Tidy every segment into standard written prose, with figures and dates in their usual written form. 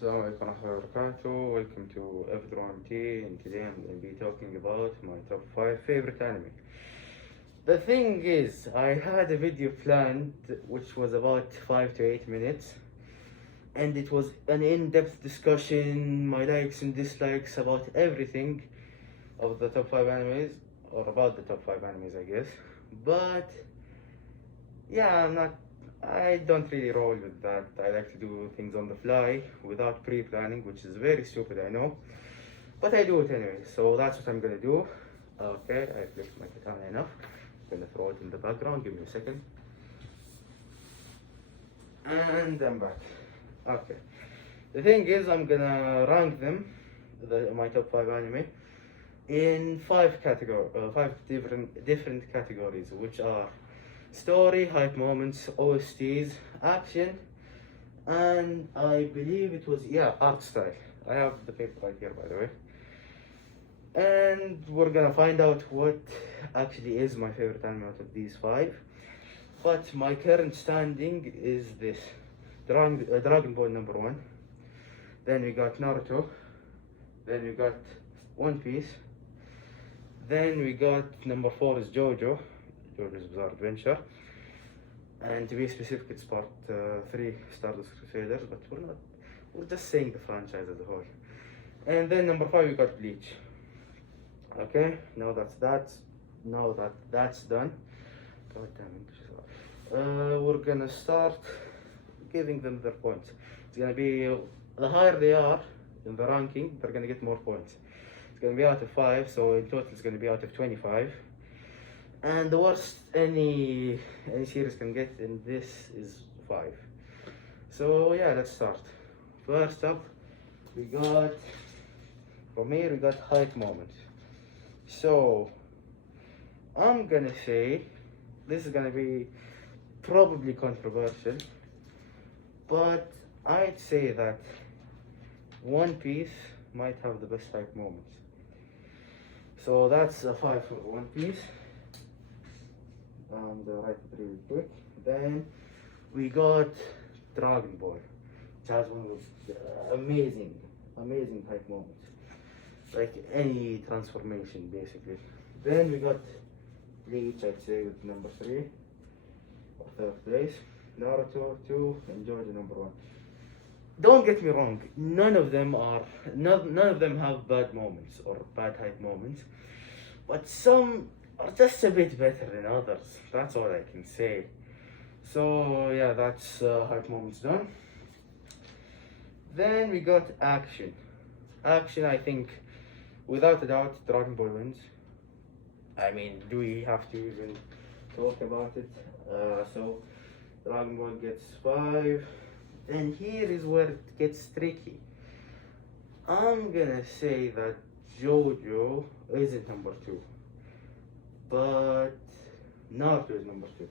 Assalamu alaikum warahmatullahi wabarakatuh. Welcome to Everyone Tea, and today I'm going to be talking about my top 5 favorite anime. The thing is, I had a video planned which was about 5 to 8 minutes, and it was an in-depth discussion, my likes and dislikes about everything of the top 5 animes, or about the top 5 animes, I guess. But yeah, I don't really roll with that. I like to do things on the fly without pre-planning, which is very stupid, I know. But I do it anyway, so that's what I'm gonna do. Okay, I flipped my katana enough. I'm gonna throw it in the background, give me a second. And I'm back. Okay. The thing is, I'm gonna rank them, my top 5 anime, in 5 different categories, which are story, hype moments, OSTs, action, and I believe it was, art style. I have the paper right here, by the way. And we're gonna find out what actually is my favorite anime out of these 5. But my current standing is this. Dragon Ball number 1. Then we got Naruto. Then we got One Piece. Then we got number 4 is JoJo's Bizarre Adventure, and to be specific, it's part 3, Stardust Crusaders, but we're just saying the franchise as a whole. And then number 5 we got Bleach. Okay, now that that's done, god damn, we're gonna start giving them their points. It's gonna be, the higher they are in the ranking, they're gonna get more points. It's gonna be out of 5, so in total it's gonna be out of 25. And the worst any series can get in this is 5. So yeah, let's start. First up, we got hype moments. So I'm gonna say this is gonna be probably controversial, but I'd say that One Piece might have the best hype moments. So that's a 5 for One Piece. And write it really quick. Then we got Dragon Ball, which has one of the amazing hype moments, like any transformation basically. Then we got Bleach, I'd say, with number 3 or 3rd place. Naruto 2 and JoJo number 1. Don't get me wrong, none of them have bad moments or bad hype moments, but some are just a bit better than others. That's all I can say. So yeah, that's hype moments done. Then we got action. Action, I think, without a doubt, Dragon Ball wins. I mean, do we have to even talk about it? So Dragon Ball gets 5. Then here is where it gets tricky. I'm gonna say that JoJo isn't number 2. But Naruto is number 2.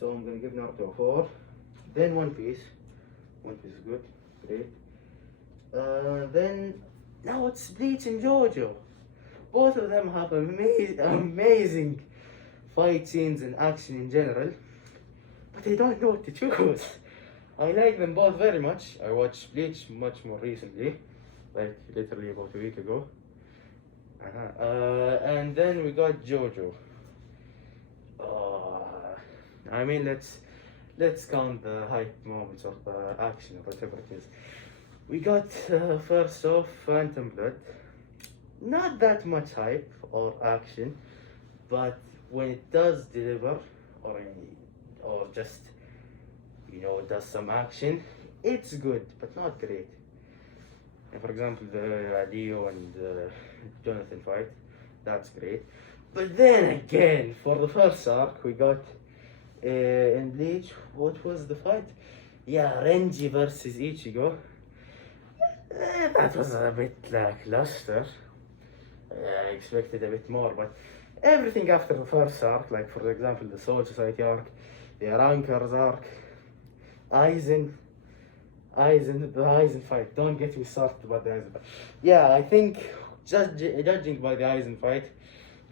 So I'm gonna give Naruto a 4. Then One Piece. One Piece is good, great. Then now it's Bleach and JoJo. Both of them have amazing fight scenes and action in general, but I don't know what to choose. I like them both very much. I watched Bleach much more recently, like literally about a week ago. And then we got JoJo. I mean, let's count the hype moments or the action or whatever it is. We got first off Phantom Blood. Not that much hype or action, but when it does deliver or just does some action, it's good but not great. And for example, the Leo and Jonathan fight, that's great. But then again, for the first arc, we got in Bleach, what was the fight? Yeah, Renji versus Ichigo. That was a bit lackluster. I expected a bit more, but everything after the first arc, like for example the Soul Society arc, the Rankers arc, the Aizen fight. Don't get me started about the Aizen fight. Yeah, I think judging by the Aizen fight,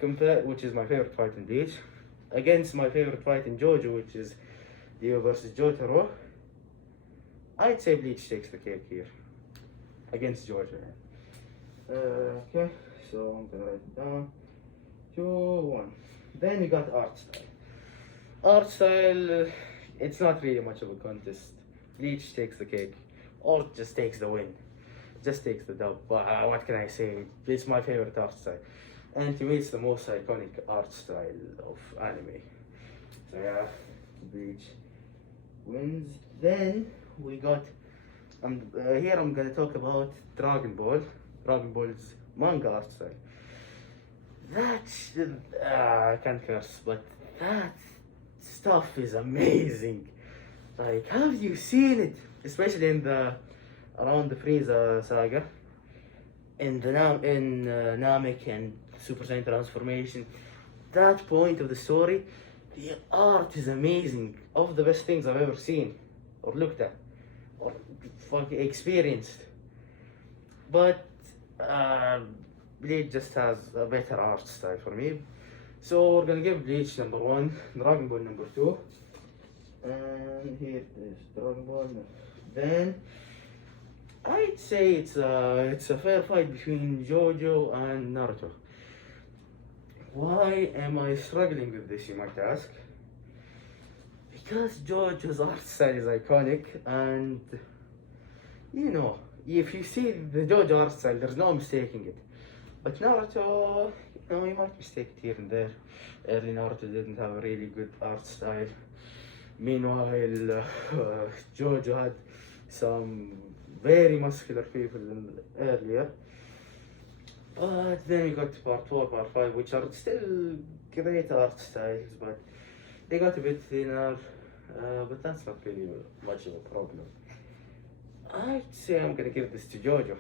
which is my favorite fight in Bleach, against my favorite fight in JoJo, which is Dio versus Jotaro, I'd say Bleach takes the cake here. against Georgia. Okay, so I'm gonna write it down. 2-1. Then we got art style. Art style, it's not really much of a contest. Bleach takes the cake, or just takes the win, just takes the dub. But what can I say? It's my favorite art style, and to me, it's the most iconic art style of anime. So yeah, Bleach wins. Then we got. Here I'm gonna talk about Dragon Ball. Dragon Ball's manga art style. I can't curse, but that stuff is amazing. Like, have you seen it? Especially in the around the Frieza saga, in the Namek and Super Saiyan transformation. That point of the story, the art is amazing. Of the best things I've ever seen, or looked at, or fucking experienced. But Bleach just has a better art style for me. So we're gonna give Bleach number 1, Dragon Ball number 2, and here is Dragon Ball. Then I'd say it's a fair fight between JoJo and Naruto. Why am I struggling with this, you might ask? Because JoJo's art style is iconic, and you know, if you see the JoJo art style, there's no mistaking it. But Naruto, you know, you might mistake it here and there. Early Naruto didn't have a really good art style. Meanwhile, JoJo had some very muscular people earlier. But then we got to part 4, part 5, which are still great art styles, but they got a bit thinner. But that's not really much of a problem. I'd say I'm gonna give this to JoJo.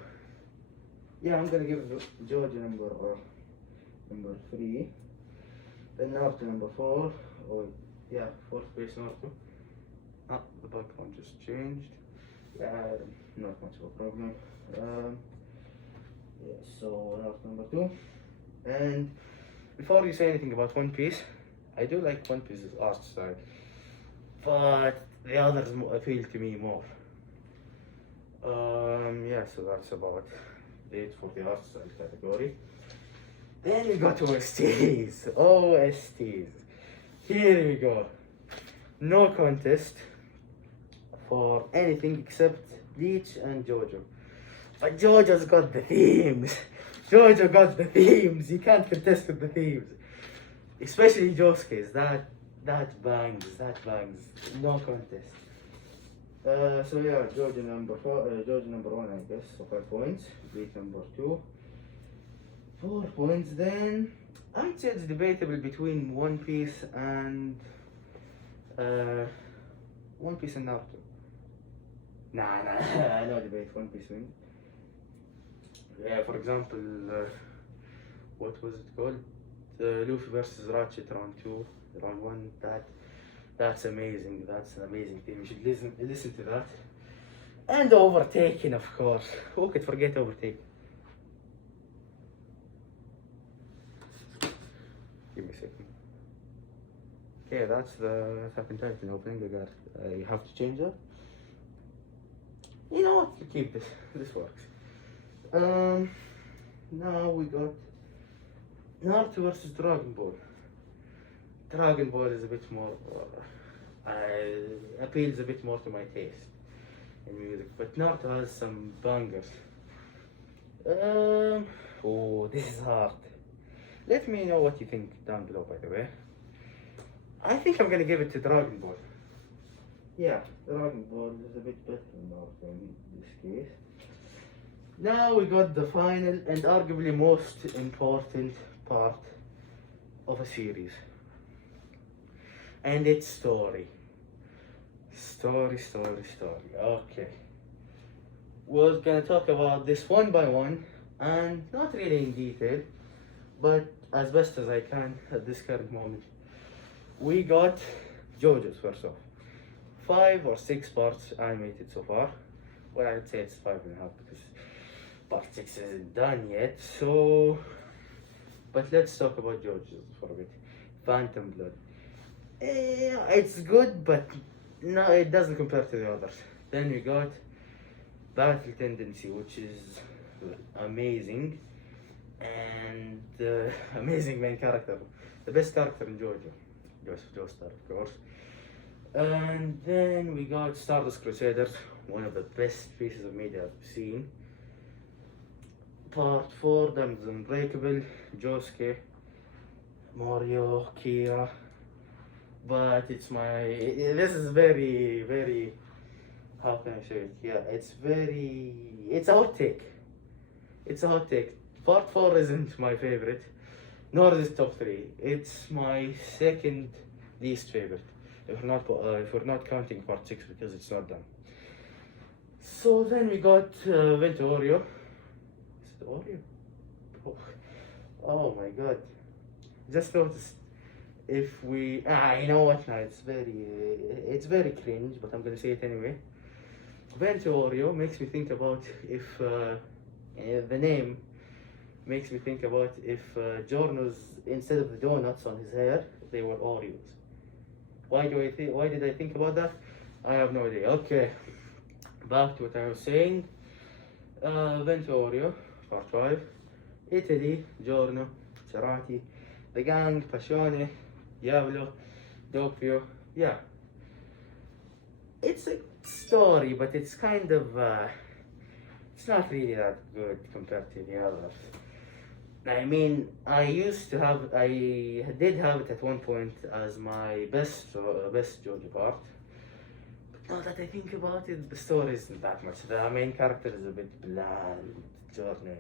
Yeah, I'm gonna give JoJo number 3. Then Naruto number 4. Oh yeah, 4th place Naruto. Ah, the background just changed. Yeah, not much of a problem. Yeah, so Naruto number 2. And before you say anything about One Piece, I do like One Piece's art style, but the others appeal to me more. Yeah, so that's about it for the art style category. Then we got OSTs. OSTs. Here we go. No contest for anything except Bleach and JoJo. But JoJo's got the themes. JoJo got the themes. You can't contest with the themes. Especially Josuke's. That bangs. No contest. So yeah, JoJo number 1, I guess, so 5 points. Bleach number 2, 4 points. Then I'd say it's debatable between One Piece and Naruto. Nah, no debate. One Piece wins. Yeah, for example, what was it called? Luffy versus Ratchet round 2, round 1. That's amazing. That's an amazing thing. You should listen to that. And Overtaken, of course. Who could forget Overtaken? Give me a second. Okay, that's the Attack on Titan opening. I have to change that. You know what? You keep this. This works. Now we got Naruto versus Dragon Ball. Dragon Ball is a bit more, appeals a bit more to my taste in music, but Naruto has some bangers. Oh, this is hard. Let me know what you think down below, by the way. I think I'm gonna give it to Dragon Ball. Yeah, Dragon Ball is a bit better than Naruto in this case. Now we got the final and arguably most important part of a series. And it's story. Story. Okay. We're gonna talk about this one by one, and not really in detail, but as best as I can at this current moment. We got JoJo's first off. 5 or 6 parts animated so far. Well, I'd say it's 5.5 because part 6 isn't done yet. So, but let's talk about JoJo's for a bit. Phantom Blood. It's good, but no, it doesn't compare to the others. Then we got battle tendency, which is amazing, and amazing main character, the best character in JoJo, Joseph Joestar, of course. And then we got Stardust Crusaders, one of the best pieces of media I've seen. Part 4, Diamonds Unbreakable, Josuke, Mario, Kira. But it's this is very, how can I say it? Yeah, it's a hot take. It's a hot take. Part 4 isn't my favorite, nor is it top 3. It's my second least favorite. If we're not counting part 6 because it's not done. So then we got Went Oreo. Is it Oreo? Oh my god. Just noticed if we you know what now, it's very cringe, but I'm gonna say it anyway. Venti Oreo makes me think about if the name makes me think about if Giorno's, instead of the donuts on his hair, they were Oreos. Why did I think about that? I have no idea. Okay, back to what I was saying. Venti Oreo, part 5. Italy, Giorno, Cerati, The Gang, Passione, Diavolo, Doppio. Yeah, it's a story, but it's kind of it's not really that good compared to the others. I mean, I did have it at one point as my best JoJo part. But now that I think about it, the story isn't that much. The main character is a bit bland, Giorno.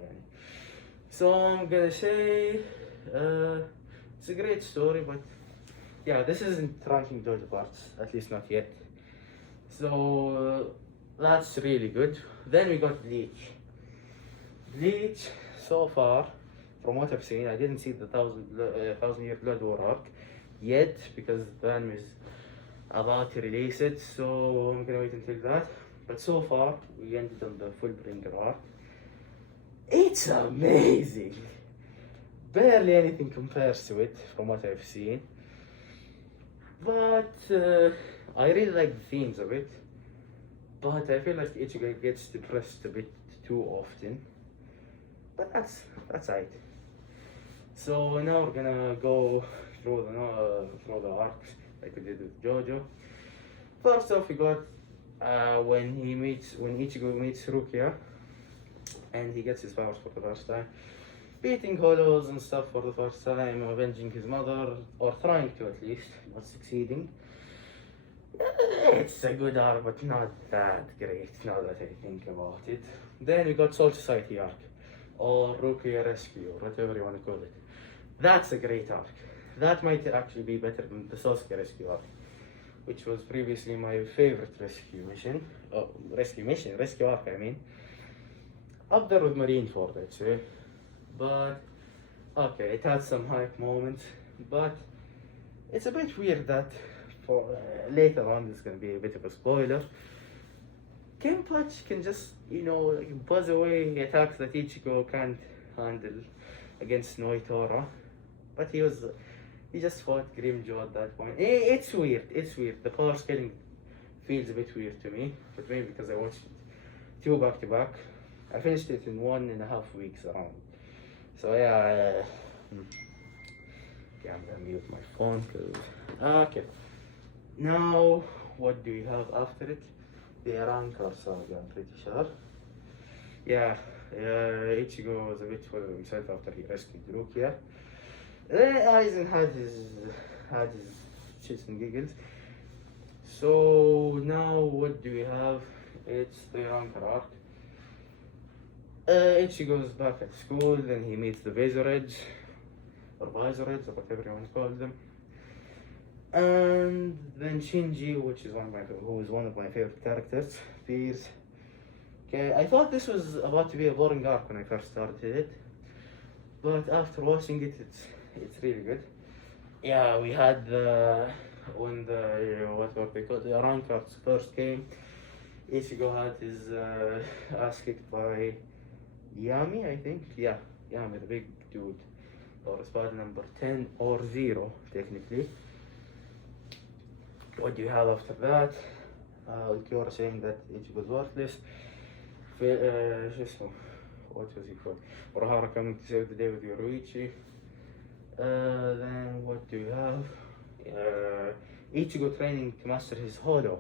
So I'm gonna say it's a great story, but yeah, this isn't ranking JoJo parts, at least not yet. So that's really good. Then we got Bleach. Bleach, so far, from what I've seen, I didn't see the Thousand Year Blood War arc yet because the anime is about to release it, so I'm gonna wait until that. But so far, we ended on the Fullbringer arc. It's amazing! Barely anything compares to it from what I've seen. But I really like the themes of it. But I feel like Ichigo gets depressed a bit too often. But that's it. So now we're gonna go through the arcs like we did with JoJo. First off, we got when Ichigo meets Rukia, and he gets his powers for the first time, beating hollows and stuff for the first time, avenging his mother, or trying to at least, not succeeding. It's a good arc, but not that great now that I think about it. Then we got Soul Society arc, or Rukia Rescue, or whatever you want to call it. That's a great arc. That might actually be better than the Sasuke Rescue arc, which was previously my favorite rescue arc, I mean. Up there with Marineford, I'd say. But, okay, it had some hype moments, but it's a bit weird that for later on, this is going to be a bit of a spoiler. Kenpachi can just, buzz away attacks that Ichigo can't handle against Noitora. But he just fought Grimjaw at that point. It's weird. The power scaling feels a bit weird to me, but maybe because I watched it 2 back to back. I finished it in 1.5 weeks around. So yeah, okay, I'm gonna mute my phone because okay. Now, what do we have after it? The Arankar saga, I'm pretty sure. Yeah, Ichigo was a bit full of himself after he rescued Rukia. Aizen had his shits and giggles. So now what do we have? It's the Arankar arc. Ichigo's back at school, then he meets the Visoreds, or Visoreds, or whatever you want to call them. And then Shinji, who is one of my favorite characters, appears. Okay, I thought this was about to be a boring arc when I first started it, but after watching it, it's really good. Yeah, we had when what were they called? The Arankar's first game. Ichigo had his ass kicked by Yami, I think. Yeah, Yami, the big dude, or squad number 10 or 0, technically. What do you have after that? Ulquiorra saying that Ichigo's worthless. شو اسمه, what was he called? Urahara coming to save the day with Yoruichi. Then what do we have? Ichigo training to master his Hodo.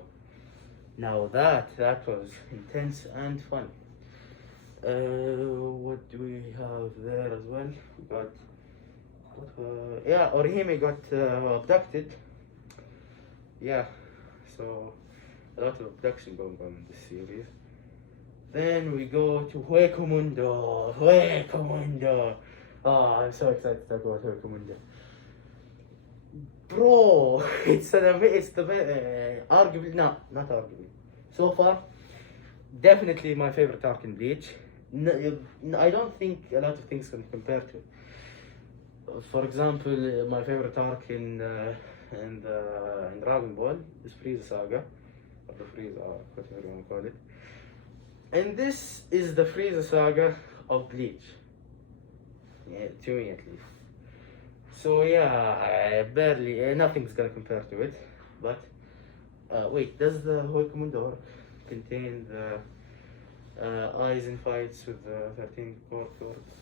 Now that was intense and fun. What do we have there as well? We got Orihime got abducted. Yeah, so a lot of abduction going on in this series. Then we go to Huecomundo. Oh, I'm so excited to talk about Huecomundo. Bro, it's the arguably, no, not arguably. So far, definitely my favorite arc in Bleach. I don't think a lot of things can compare to it. For example, my favorite arc in Dragon Ball is Frieza Saga, or the Frieza arc, whatever you want to call it. And this is the Frieza Saga of Bleach. Yeah, to me at least. So yeah, barely, nothing's gonna compare to it. But wait, does the Huecomundo arc contain the Aizen fights with the 13 core cords?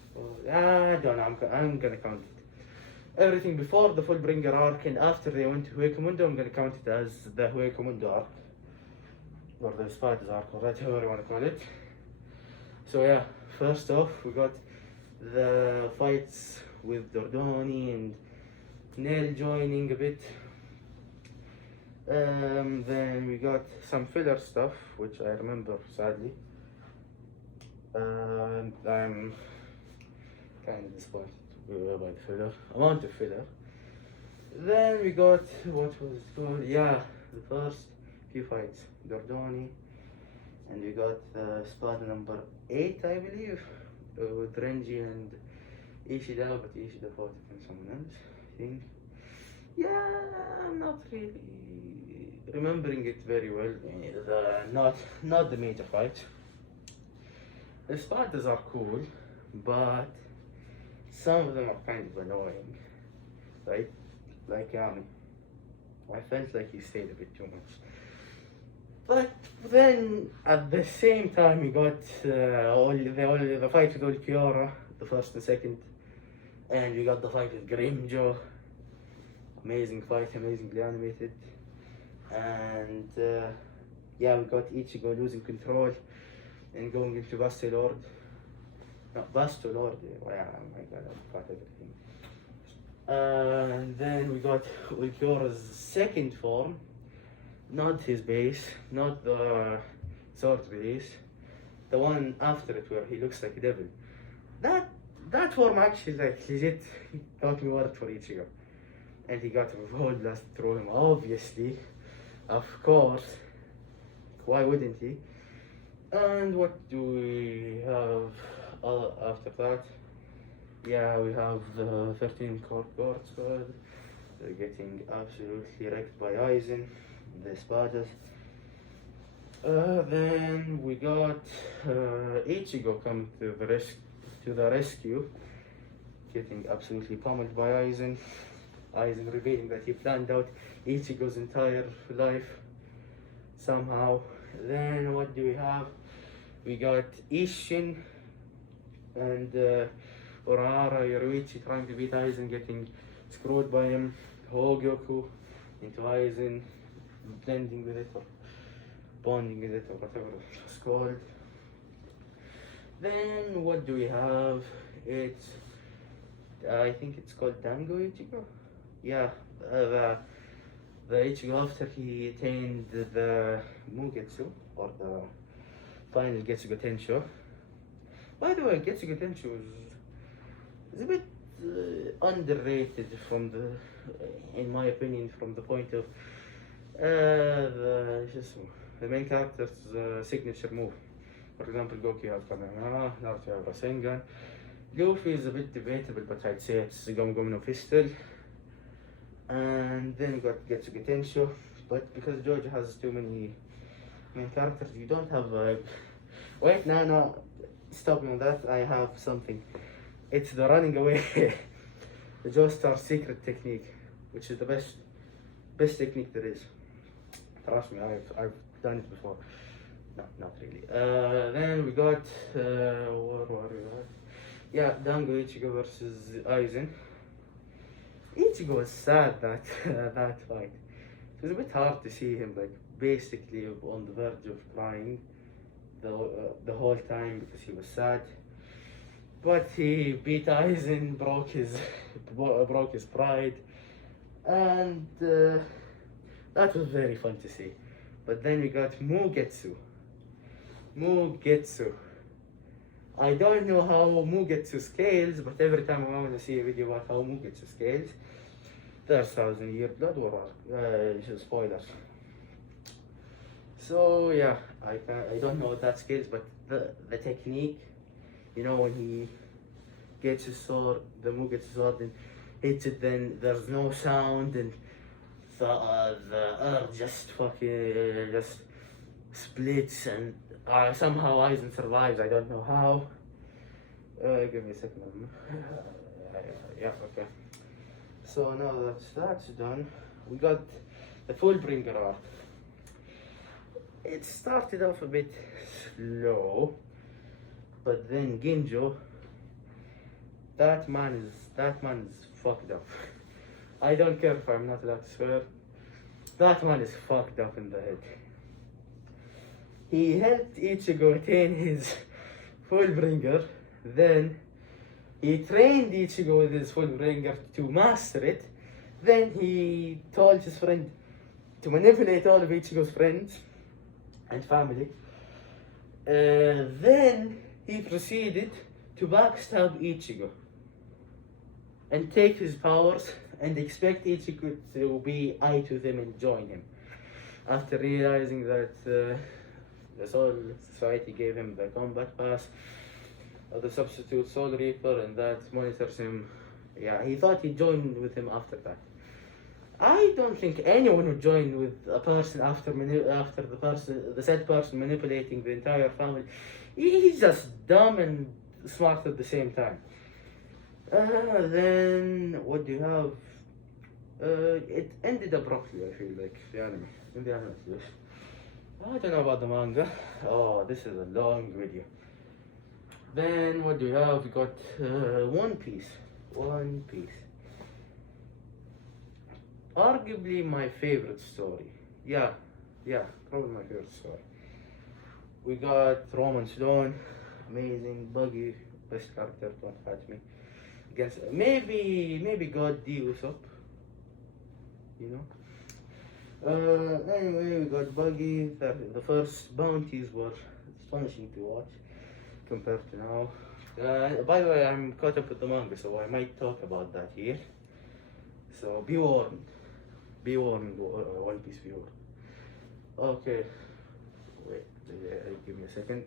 I don't know, I'm gonna count it. Everything before the Fullbringer arc and after they went to Huecomundo, I'm gonna count it as the Huecomundo arc. Or the Spider's arc, or whatever you want to call it. So yeah, first off, we got the fights with Dordoni and Nail joining a bit. Then we got some filler stuff, which I remember sadly. And I'm kind of disappointed by the filler, amount of filler. Then we got, what was it called? Yeah, the first few fights, Dordoni, and we got squad number 8, I believe, with Renji and Ishida, but Ishida fought against someone else, I think. Yeah, I'm not really remembering it very well. Not the major fight. The spiders are cool, but some of them are kind of annoying, right? Like Yami. I felt like he stayed a bit too much. But then at the same time we got the fight with Ulquiorra, the first and second, and we got the fight with Grimjo. Amazing fight, amazingly animated. And yeah, we got Ichigo losing control and going into Bastolord. No, Bastolord, yeah, oh my god, I forgot everything. And then we got Ulquiorra's second form. Not his base, not the sword base, the one after it where he looks like a devil. That form actually, like, legit got me worried for Ichigo. And he got a whole blast through him, obviously. Of course. Why wouldn't he? And what do we have after that? Yeah, we have the 13 core squad. They're getting absolutely wrecked by Aizen. The spiders. Then we got Ichigo come to the rescue, getting absolutely pummeled by Aizen. Aizen revealing that he planned out Ichigo's entire life somehow. Then what do we have? We got Isshin and Urahara Yoruichi trying to beat Aizen, getting screwed by him. Hogyoku into Aizen, blending with it or bonding with it or whatever it's called. Then what do we have? It's I think it's called Dango Ichigo. Yeah, the Ichigo after he attained the Mugetsu or the final Getsuga Tensho. By the way, Getsuga Tensho is a bit underrated from in my opinion, from the point of the main character's signature move. For example, Goku has Kamehameha, Naruto has Rasengan. Luffy is a bit debatable, but I'd say it's Gomu Gomu no Pistol. And then we got Getsuga Tensho, but because Jojo has too many main characters, you don't have wait, no, stop me on that, I have something. It's the running away, the Joestar secret technique, which is the best technique there is. Trust me, I've done it before. No, not really. Then we got what we got? Yeah, Dango Ichigo versus Aizen. Ichigo was sad that that fight. It was a bit hard to see him like basically on the verge of crying the whole time because he was sad. But he beat Aizen, broke his pride, and that was very fun to see. But then we got Mugetsu. Mugetsu. I don't know how Mugetsu scales, but every time I want to see a video about how Mugetsu scales, there's 1,000-year blood war. Spoilers. So yeah, I don't know what that scales, but the technique, you know, when he gets his sword, the Mugetsu sword, and hits it, then there's no sound, and the earth just fucking just splits, and somehow Aizen survives. I don't know how. Give me a second. Yeah, okay. So now that's done, we got the Fullbringer arc. It started off a bit slow, but then Ginjo, that man is fucked up. I don't care if I'm not allowed to swear. That man is fucked up in the head. He helped Ichigo attain his Fullbringer, then he trained Ichigo with his Fullbringer to master it, then he told his friend to manipulate all of Ichigo's friends and family. Then he proceeded to backstab Ichigo and take his powers and expect Ichigo to be eye to them and join him. After realizing that the Soul Society gave him the combat pass of the substitute Soul Reaper, and that monitors him. Yeah, he thought he'd join with him after that. I don't think anyone would join with a person after the said person manipulating the entire family. He's just dumb and smart at the same time. Then what do you have? It ended abruptly, I feel like, in the anime. I don't know about the manga. Oh, this is a long video. Then what do we have? We got One Piece. One Piece. Arguably my favorite story. Yeah, probably my favorite story. We got Roman Stone, amazing, Buggy, best character, don't fight me. Against maybe God D Usopp, you know. Anyway, we got Buggy. The first bounties were astonishing to watch compared to now. By the way, I'm caught up with the manga, so I might talk about that here. So be warned. Be warned, One Piece viewer. Okay, wait, give me a second.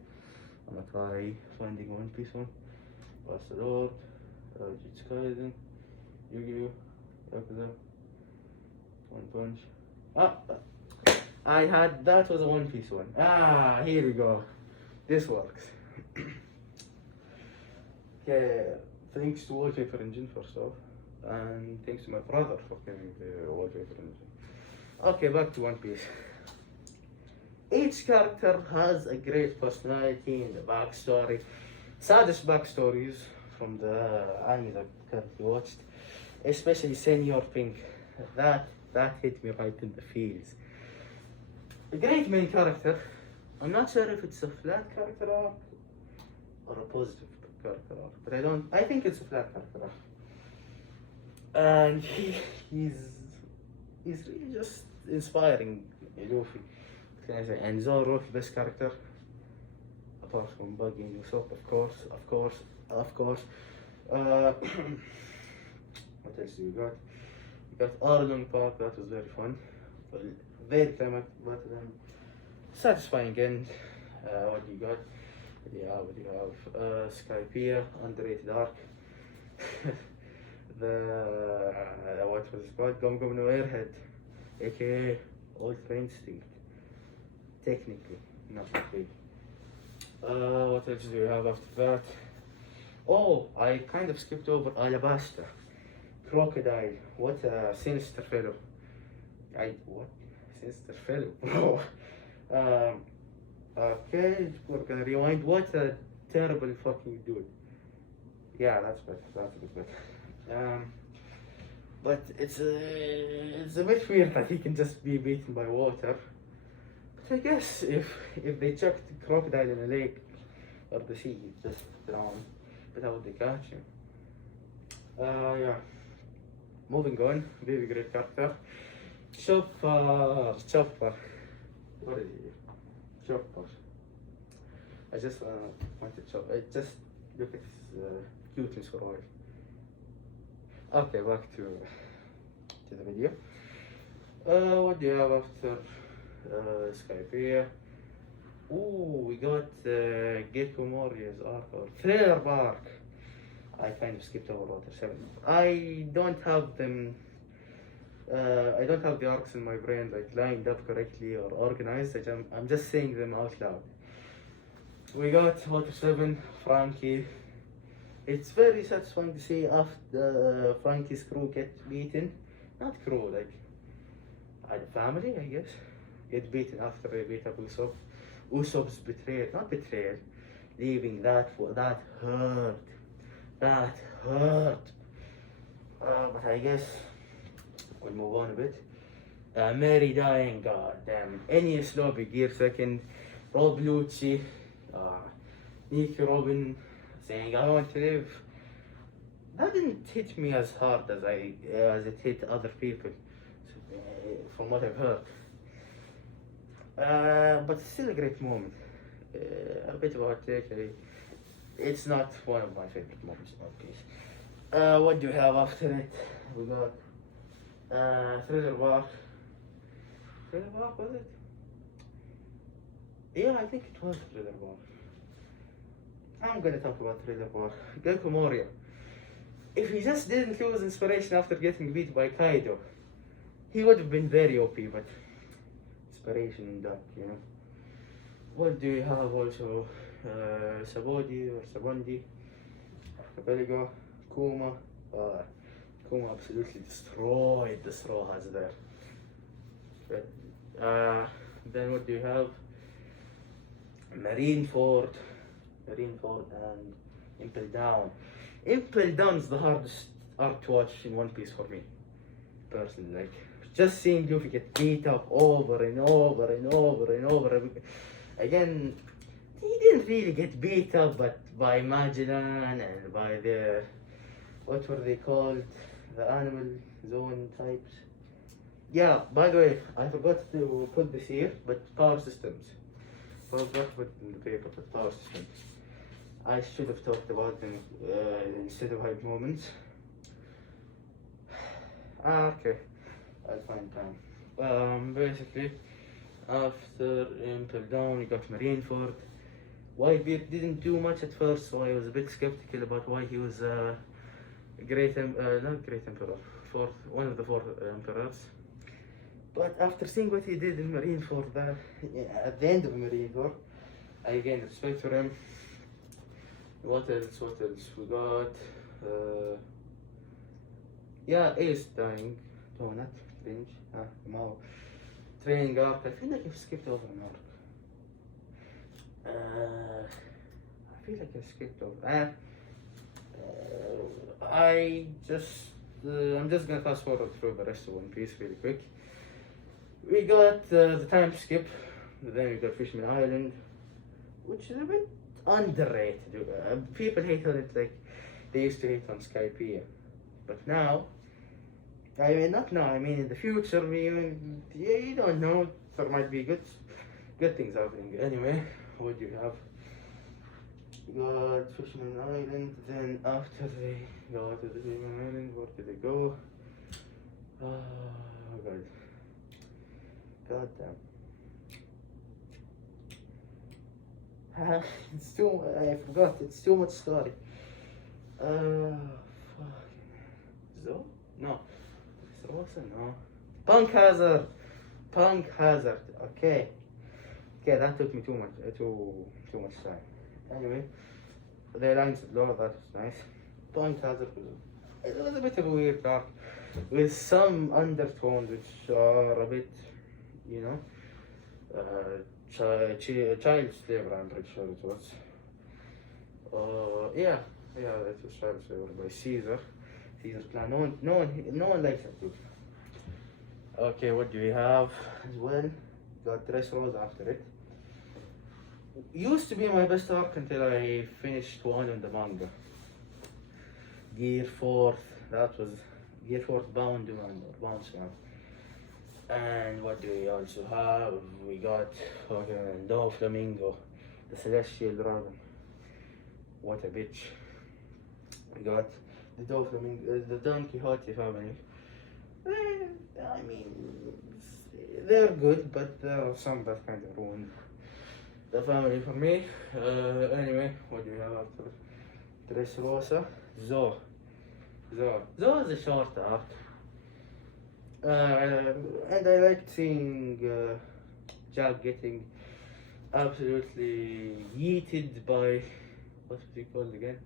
I'm gonna try finding One Piece one. What's the Lord? Jujutsu Kaisen, Yu-Gi-Oh, Yakuza, One Punch. That was a One Piece one. Here we go. This works. Okay, thanks to Wallpaper Engine first off, and thanks to my brother for giving the Wallpaper Engine. Okay, back to One Piece. Each character has a great personality and a backstory. Saddest backstories from the anime that I currently watched, especially Senior Pink. That hit me right in the feels. A great main character. I'm not sure if it's a flat character arc or a positive character arc, but I think it's a flat character arc. And he's really just inspiring, Luffy. What can I say? And Zoro, best character, apart from Buggy and Usopp, of course. What else do we got? We got Arlong Park, that was very fun. Very climactic, but satisfying end. What do you got? What do you have? Skypiea, underrated arc. What was it called? Gum Gum no Airhead, aka Ultra Instinct. Technically, not really. What else do we have after that? Oh, I kind of skipped over Alabasta. Crocodile, what a sinister fellow. What? Sinister fellow, bro. Okay, we're gonna rewind. What a terrible fucking dude. Yeah, that's better. That's a bit better. But it's a bit weird that he can just be beaten by water. But I guess if they chucked a crocodile in a lake or the sea, he'd just drown. But how would they catch him? Yeah. Moving on, very great character. Chopper. What is he? Chopper. I just wanted Chopper. I just look at his cuteness for oil. Okay, back to the video. What do you have after Skype? Ooh, we got Gecko Moria's arc or Thriller Bark. I kind of skipped over Water 7. I don't have them. I don't have the arcs in my brain like lined up correctly or organized. I'm just saying them out loud. We got Water 7, Frankie. It's very satisfying to see after Frankie's crew get beaten. Not crew, like family, I guess. Get beaten after they beat up Usopp. Usopp's betrayal, not betrayal, leaving that hurt. That hurt. But I guess we'll move on a bit. Mary dying, god damn it. Enies Lobby, Gear second. Rob Lucci, Nicky Robin saying I want to live. That didn't hit me as hard as it hit other people, from what I've heard. But still a great moment. A bit of a hot take. It's not one of my favorite moments in One Piece. What do we have after it? We got Thriller Bark. Thriller Bark, was it? Yeah, I think it was Thriller Bark. I'm gonna talk about Thriller Bark. Gecko Moria. If he just didn't lose inspiration after getting beat by Kaido, he would have been very OP, but inspiration in that, you know. What do we have also? Sabodi or Sabondi, Archipelago, Kuma. Kuma absolutely destroyed the Straw Hats there. But, then what do you have? Marineford and Impel Down. Impel Down is the hardest arc to watch in One Piece for me, personally. Like, just seeing Luffy get beat up over and over and over and over again. He didn't really get beat up, but by Magellan and by the, what were they called? The animal zone types. Yeah, by the way, I forgot to put this here, but power systems. Forgot to put in the paper, but power systems. I should have talked about them instead of hype moments. Okay, I'll find time. Basically, after Impel Down, we got Marineford. Whitebeard didn't do much at first, so I was a bit skeptical about why he was not great emperor, one of the four emperors. But after seeing what he did in Marineford, at the end of Marineford, I gained respect for him. What else? We got, Ace dying. No, not Fringe. Mao. Training arc. I feel like I've skipped over an arc. I feel like I skipped over. I'm just gonna fast forward through the rest of One Piece really quick. We got the time skip. Then we got Fishman Island, which is a bit underrated. People hate on it like they used to hate on Skypiea. But now, I mean, not now, I mean in the future, you don't know, there might be good things happening. Anyway, what do you have? We got Fisherman Island, then after they go to the Fisherman Island, where did they go? Oh god. God damn. I forgot, it's too much story. Fuck. Zo? No. Rosa? No. Punk Hazard. Okay, that took me too much time. Anyway, the lines of law, that was nice. Punk Hazard was a bit of a weird arc with some undertones which are a bit, child slaver, I'm pretty sure it was. Yeah, it was child slaver by Caesar. Caesar's plan. No one likes that dude. Okay, what do we have as well? Got Dressrosa after it. Used to be my best arc until I finished one in the manga. Gear 4th, that was Gear 4th Bound Man or Bounce Man. And what do we also have? We got fucking Doflamingo, the Celestial Dragon. What a bitch. We got the Doflamingo, the Don Quixote family. I mean, they're good, but there are some that kind of ruined the family for me. Anyway, what do we have after Dressrosa? Zo is a short arc. And I liked seeing Jack getting absolutely yeeted by, what was he called again?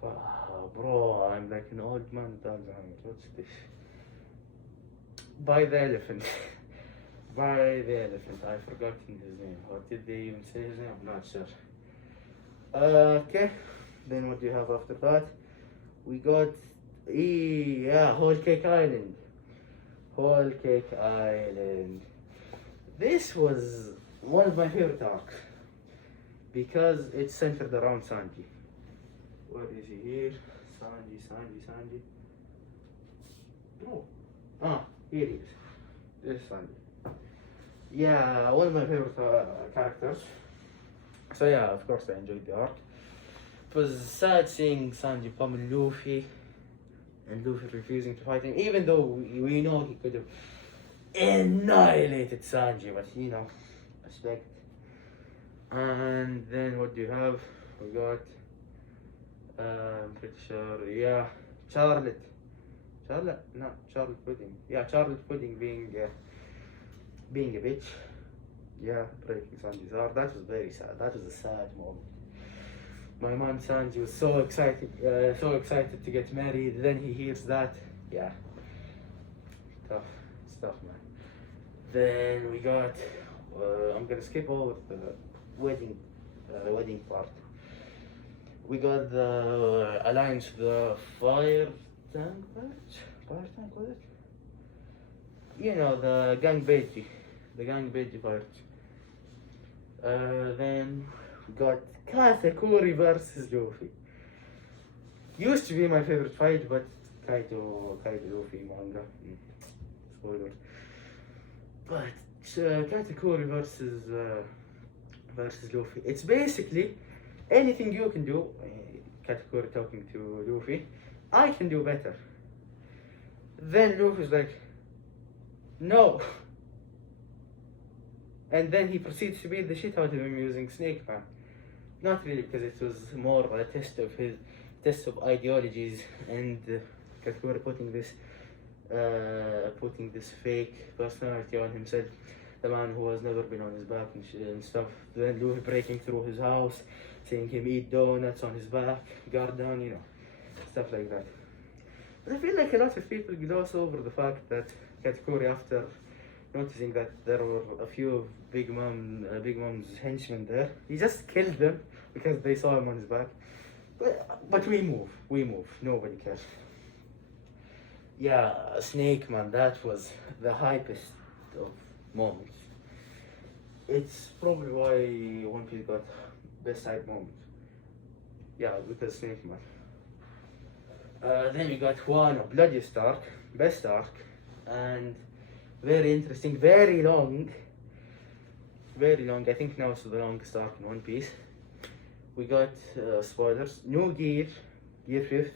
Bro, I'm like an old man with Alzheimer's. What's this? By the elephant. By the elephant. I've forgotten his name. Or did they even say his name? I'm not sure. Okay. Then what do you have after that? We got Whole Cake Island. Whole Cake Island. This was one of my favorite arcs because it's centered around Sanji. Where is he here? Sanji. Oh, here he is. This is Sanji. Yeah, one of my favorite characters. So yeah, of course I enjoyed the arc. It was sad seeing Sanji pummel Luffy and Luffy refusing to fight him, even though we know he could have annihilated Sanji, but you know, respect. And then what do you have? We got, I'm pretty sure, yeah, Charlotte Pudding. Yeah, Charlotte Pudding being a bitch. Yeah, breaking Sanji's heart. That was very sad. That was a sad moment. My man Sanji was so excited to get married. Then he hears that. Yeah, tough stuff, man. Then we got. I'm gonna skip over the wedding part. We got the alliance, the fire tank, was it? You know, the gang Beji part. Then we got Katakuri versus Luffy. Used to be my favorite fight, but Kaido Luffy manga. Spoilers. But Katakuri versus Luffy. It's basically anything you can do. Katakuri talking to Luffy, I can do better. Then Luffy's like, no. And then he proceeds to beat the shit out of him using Snake Man. Not really, because it was more a test of ideologies, and Katakuri putting this fake personality on himself, the man who has never been on his back and stuff. Then Luffy breaking through his house, seeing him eat donuts on his back, guard down, you know, stuff like that. But I feel like a lot of people gloss over the fact that Katakuri, after noticing that there were a few of Big Mom's henchmen there, he just killed them because they saw him on his back. But we move, nobody cares. Yeah, Snake Man, that was the hypest of moments. It's probably why One Piece got best side moment. Yeah, because Snake Man. Then we got Wano, bloodiest arc, best arc, and very interesting, very long. I think now it's the longest arc in One Piece. We got spoilers, new gear 5th,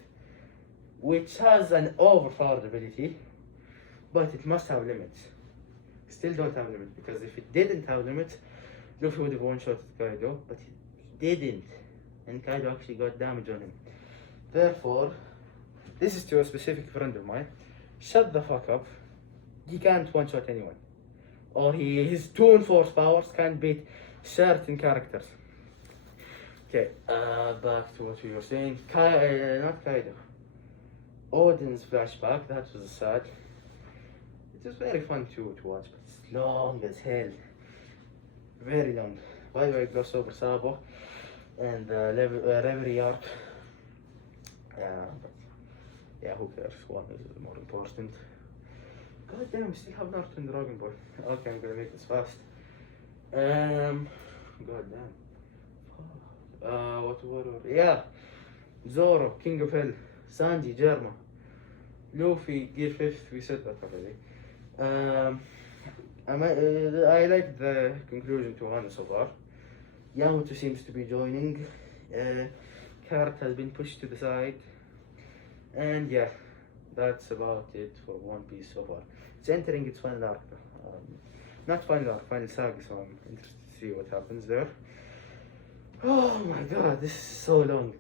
which has an overpowered ability, but it must have limits. Still don't have limits, because if it didn't have limits, Luffy would have one-shotted Kaido, but he didn't, and Kaido actually got damage on him. Therefore, this is to a specific friend of mine, shut the fuck up. He can't one-shot anyone, or his Toon Force powers can't beat certain characters. Okay, back to what we were saying. Not Kaido. Odin's flashback, that was sad. was very fun to watch, but it's long as hell. Very long. By the way, gloss over Sabo and Reverie arc. But yeah, who cares? One is more important. God damn, we still have Naruto and Dragon Ball. Okay, I'm gonna make this fast. God damn. Yeah. Zoro, King of Hell. Sanji, Germa. Luffy, Gear 5th, we said that already. I like the conclusion to Wano so far. Yamato seems to be joining. Carrot has been pushed to the side. And yeah, that's about it for One Piece so far. It's entering its final arc. Not final arc, final saga, so I'm interested to see what happens there. Oh my god, this is so long.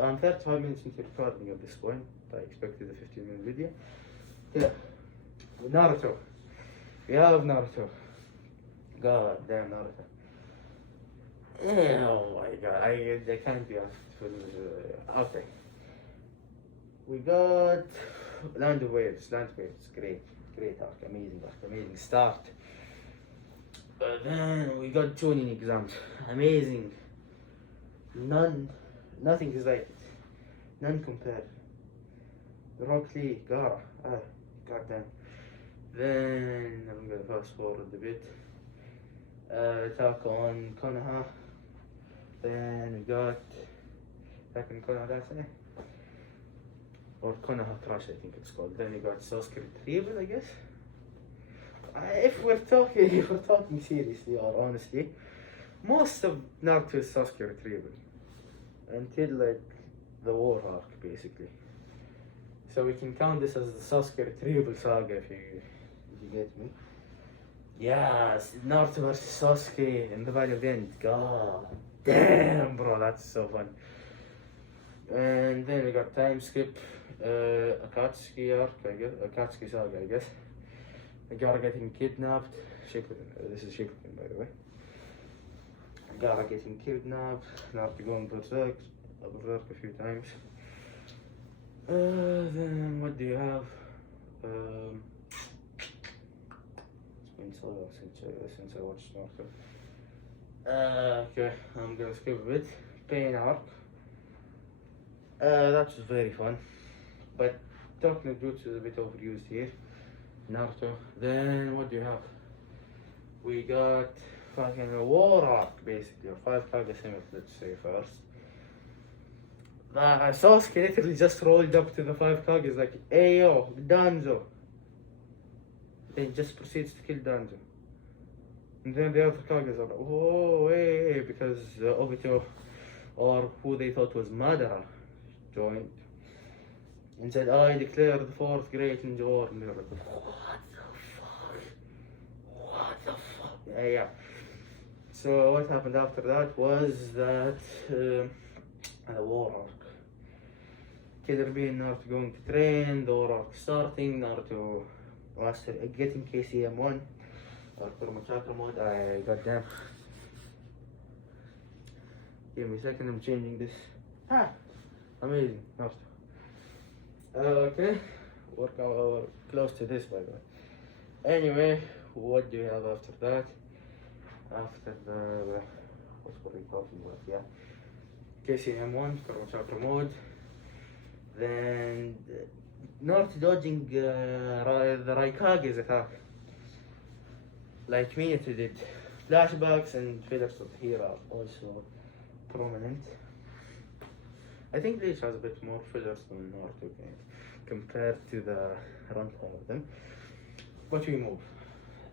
I'm 35 minutes into recording at this point. I expected a 15-minute video. Yeah. Naruto. We have Naruto. God damn Naruto. Oh my god, I can't be asked for okay. We got Land of Waves. Great arc, amazing start. But then we got tuning exams, amazing. Nothing is like it. None compared. Rock Lee, Gara, goddamn. Then I'm gonna fast forward a bit. Attack on Konoha. Then we got Attack on Konoha, that's it. Or Konoha Crash, I think it's called. Then we got Sasuke Retrieval, I guess. If we're talking seriously or honestly, most of Naruto is Sasuke Retrieval until like the war arc, basically. So we can count this as the Sasuke Retrieval saga if you get me. Yes, Naruto versus Sasuke in the Valley of the End. God damn, bro, that's so fun. And then we got time skip, Akatsuki arc, I guess, Akatsuki saga, I guess. Gara getting kidnapped. This is Shippuden, by the way. Gara getting kidnapped. Naruto going berserk a few times. Then what do you have? It's been so long since I watched Naruto. Okay, I'm gonna skip a bit. Pain arc. That was very fun, but talking of Jutsu is a bit overused here. Naruto. Then what do you have? We got fucking a war arc, basically, or 5 Kage Summit, let's say first. Sasuke literally just rolled up to the 5 Kages like, hey yo, Danzo. Then just proceeds to kill Danzo. And then the other Kages are like, whoa, hey, because Obito, or who they thought was Madara, joined and said, I declare the 4th Great Ninja War. And they were like, what the fuck? Yeah. So what happened after that was that the war arc. Killer Bee and Naruto going to train, the war arc starting, Naruto getting KCM1 or Kurama mode. Goddamn. Give me a second, I'm changing this. Amazing, Naruto. Okay, work out close to this, by the way. Anyway, what do you have after that? After the what were we talking about? Yeah, KCM1, Kurama mode. Then Naruto dodging the Raikage's attack, like Minato did. Flashbacks and fillers of here are also prominent. I think Bleach has a bit more fillers than Naruto compared to the runtime of them. But we move.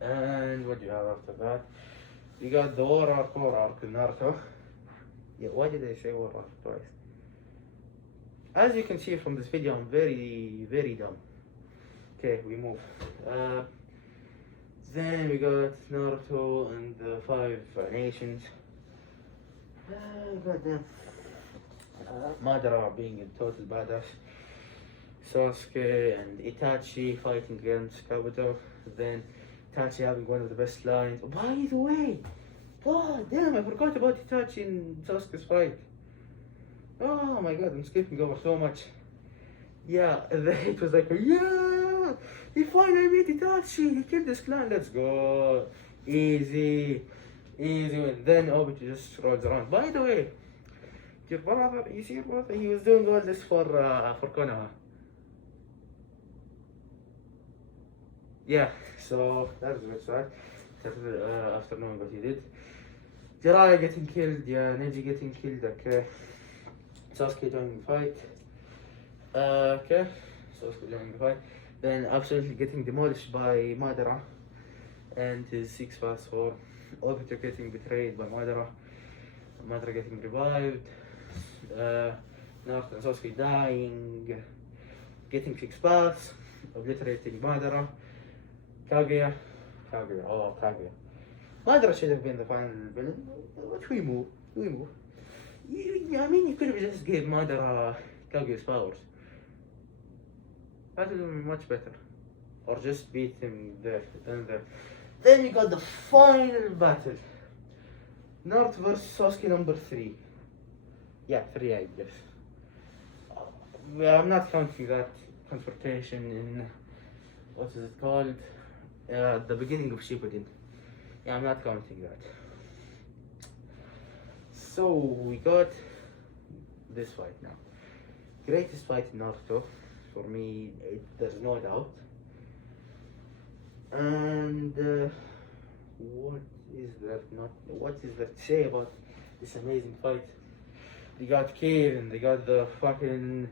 And what do you have after that? We got the war arc in Naruto. Yeah, why did I say war arc twice? As you can see from this video, I'm very, very dumb. Okay, we move. Then we got Naruto and the 5 nations. Goddamn. Madara being a total badass. Sasuke and Itachi fighting against Kabuto. Then Itachi having one of the best lines. By the way, oh damn, I forgot about Itachi and Sasuke's fight. Oh my god, I'm skipping over so much. Yeah, it was like, yeah, god! He finally beat Itachi! He killed this clan, let's go! Easy. Easy win. Then Obito just rolls around. By the way, your brother, you see your brother? He was doing all this for Konoha. Yeah, so that was a bit sad. After knowing what he did. Jiraiya getting killed, yeah, Neji getting killed, okay. Sasuke joining the fight. Okay, Sasuke joining the fight. Then absolutely getting demolished by Madara and his 6 form. Obito getting betrayed by Madara. Madara getting revived. Naruto and Sasuke dying. Getting 6 paths. Obliterating Madara. Kaguya. Kaguya. Madara should have been the final villain. But we move. I mean, you could have just gave Madara Kaguya's powers. That would have been much better. Or just beat him there. Then we got the final battle. Naruto versus Sasuke number 3. Yeah, 3 I guess. Well, I'm not counting that confrontation in, what is it called? The beginning of Shippuden. Yeah, I'm not counting that. So we got this fight now. Greatest fight in Naruto. For me, there's no doubt. And what is there to say about this amazing fight? They got Kirin, they got the fucking,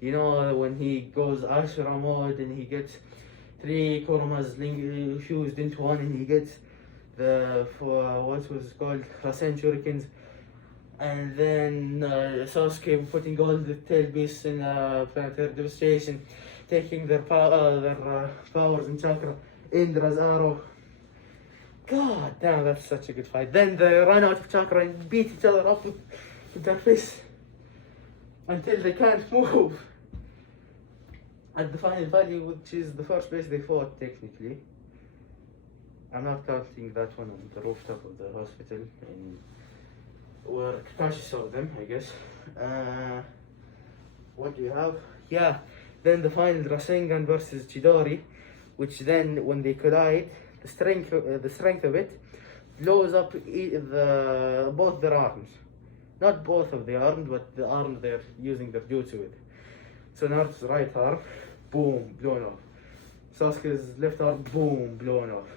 you know, when he goes Ashura mode and he gets 3 Kurumas fused into one and he gets the, what was it called, Rasen Shurikens. And then Sasuke putting all the tail beasts in planetary devastation, taking their powers and chakra, Indra's arrow. God damn, that's such a good fight. Then they run out of chakra and beat each other up with their fists until they can't move. At the final value, which is the first place they fought technically. I'm not counting that one on the rooftop of the hospital where Kakashi saw them, I guess. What do you have? Yeah, then the final Rasengan versus Chidori, which then when they collide, the strength of it blows up both their arms. Not both of the arms, but the arms they're using their jutsu with. So Naruto's right arm, boom, blown off. Sasuke's left arm, boom, blown off.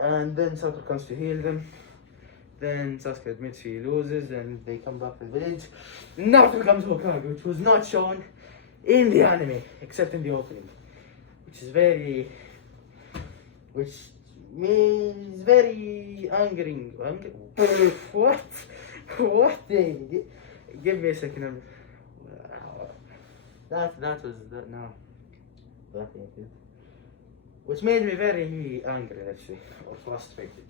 And then Sakura comes to heal them. Then Sasuke admits he loses and they come back to the village. Naruto becomes Hokage, which was not shown in the anime, except in the opening. Which means very angering. What? What? Give me a second. That ain't it. Which made me very angry actually, or frustrated.